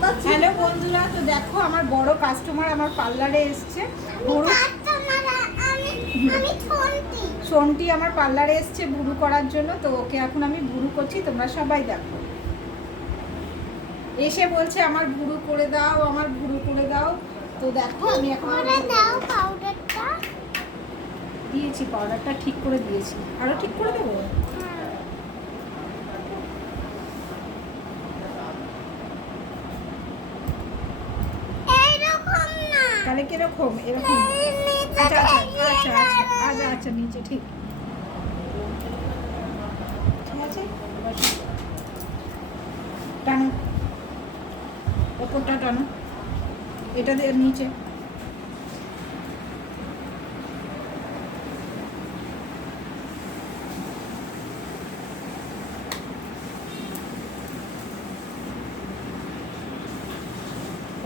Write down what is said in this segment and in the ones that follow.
Hello বন্ধুরা, তো দেখো আমার বড় কাস্টমার আমার পার্লারে এসছে। সন্টি আমার পার্লারে এসছে ভুরু করার জন্য, তো ওকে এখন আমি ভুরু করছি, তোমরা সবাই দেখো। এসে বলছে আমার ভুরু করে দাও, আমার ভুরু করে দাও। তো দেখো আমি এখন পাউডারটা দিয়েছি, পাউডারটা ঠিক করে দিয়েছি, আরো ঠিক করে দেবো। তাহলে কিরকম? এরকম? আচ্ছা আচ্ছা আচ্ছা আচ্ছা আচ্ছা আচ্ছা, নিচে ঠিক ঠিক আছে। টানো, ওপরটা টানো, এটা দিয়ে নিচে।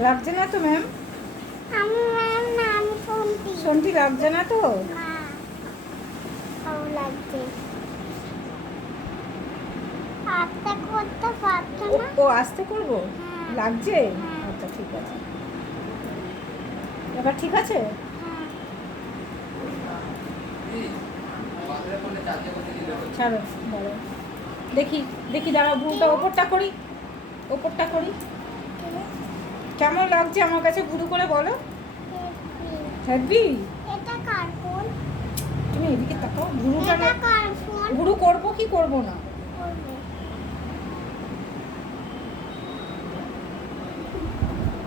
লাগছে না তো ম্যাম? আমার নাম সন্টি লাগছে না তো? লাগছে। আস্তে করতে পারছো না? ও আস্তে করবো? লাগছে? আচ্ছা ঠিক আছে, এবার ঠিক আছে। ছাড়ো, বলো। দেখি দেখি, দাঁড়াও, ভুরুটা ওপরটা করি, ওপরটা করি। কেমন লাগছে আমার কাছে ভুরু করে বলো। হ্যাপি? এটা কার ফোন? তুমি এদিকে তাকাও। ভুরুটা এটা কার ফোন? ভুরু করবো কি করবো না? করবে।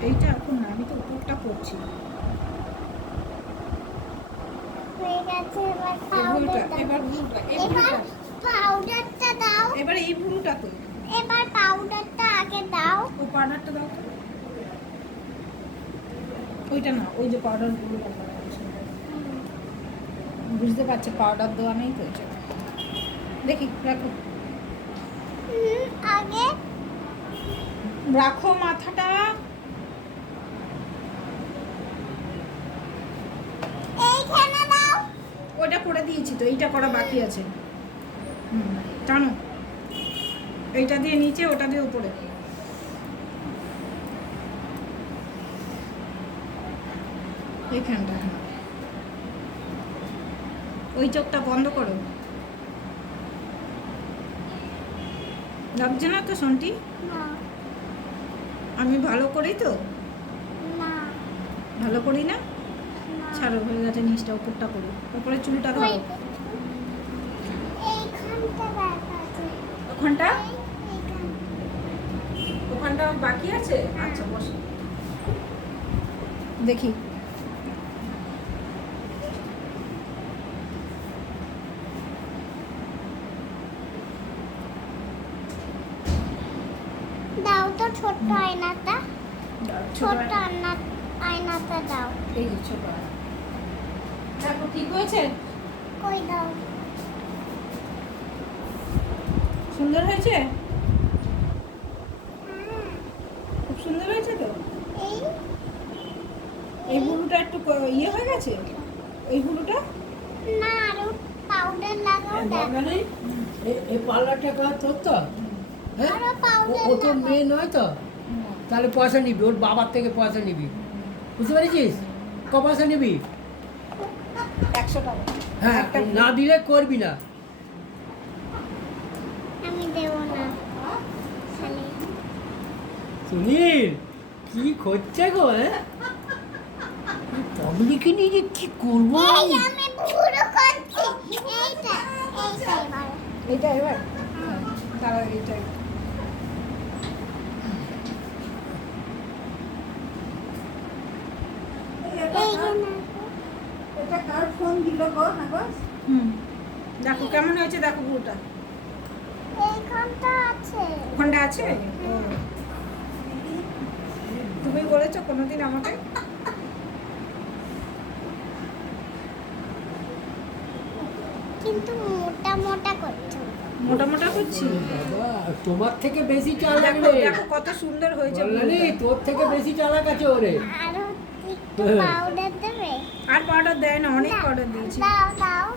এইটা এখন না, আমি তো উপরটা করছি। হয়ে গেছে, এবার ভুরুটা, পাউডার দাও। এবার ভুরুটা, এই এবার ভুরুটা, পাউডারটা দাও। এবার এই ভুরুটা তো, এবার পাউডারটা আগে দাও। ও পাউডারটা দাও তো। ওইটা না, ওই যে পাউডার গুলো বুঝতে পারছে পাউডার দেওয়া নেই তো। দেখি রাখো, আগে রাখো মাথাটা। এইখানে দাও। ওটা করে দিয়েছি তো, এইটা করা বাকি আছে। টানো, এইটা দিয়ে নিচে, ওটা দিয়ে উপরে। এইখানটা, ওই চোখটা বন্ধ করো। লাগছে না তো সন্টি? না আমি ভালো করি তো? না ভালো করি না? না। ছাড়ো, হয়ে গেছে নিচটা, উপরটা করি। উপরে চুলটা ধরো। এইখানটা ব্যথা আছে। ওখানটা, এইখান। ওখানটা বাকি আছে। আচ্ছা বসো, দেখি। দাও তো ছোট্ট আয়নাটা। ছোট্ট আয়নাটা দাও। এই যে ছোট আয়না। দেখো ঠিক হয়েছে? কই দাও। সুন্দর হয়েছে, হ্যাঁ, খুব সুন্দর হয়েছে তো। এই এই ভুরুটা একটু ইয়ে হয়ে গেছে, এই ভুরুটা। না, আরো পাউডার লাগাও। দরকার নেই। এই পার্লারটা কর তোর তো, হ্যাঁ? আরো পাউডার ও তোর মেয়ে নয় তো, তাহলে পয়সা নিবি, ওর বাবার থেকে পয়সা নিবি, বুঝতে পেরেছিস? ক পয়সা নিবি? 100 টাকা। হ্যাঁ, একটা না দিলে করবি না। আমি দেব না। খালি সুনীল কি করছে গো? পাবলিকে নিয়ে যে কি করবো এই আমি পুরো করছি। এইটা এবার। এইটা এবার তারা এইটা এইখানে এটা কার ফোন দিল গো? না গো, দেখো কেমন হয়েছে, দেখো ভুরুটা। এইখানটা আছে। ওখানটা আছে। তুমি বলেছো কোনোদিন আমাকে? কিন্তু মোটা মোটা করছো। মোটা মোটা করছি। বাবা, তোমার থেকে বেশি চালাক দেখো রে। দেখো কত সুন্দর হয়েছে বললাম, ভুরুটা। তোর থেকে বেশি চালাক আছে ওরে। আরো একটু পাউডার দেবে? আর পাউডার দেয় না, অনেক পাউডার দিয়েছি। দাও দাও।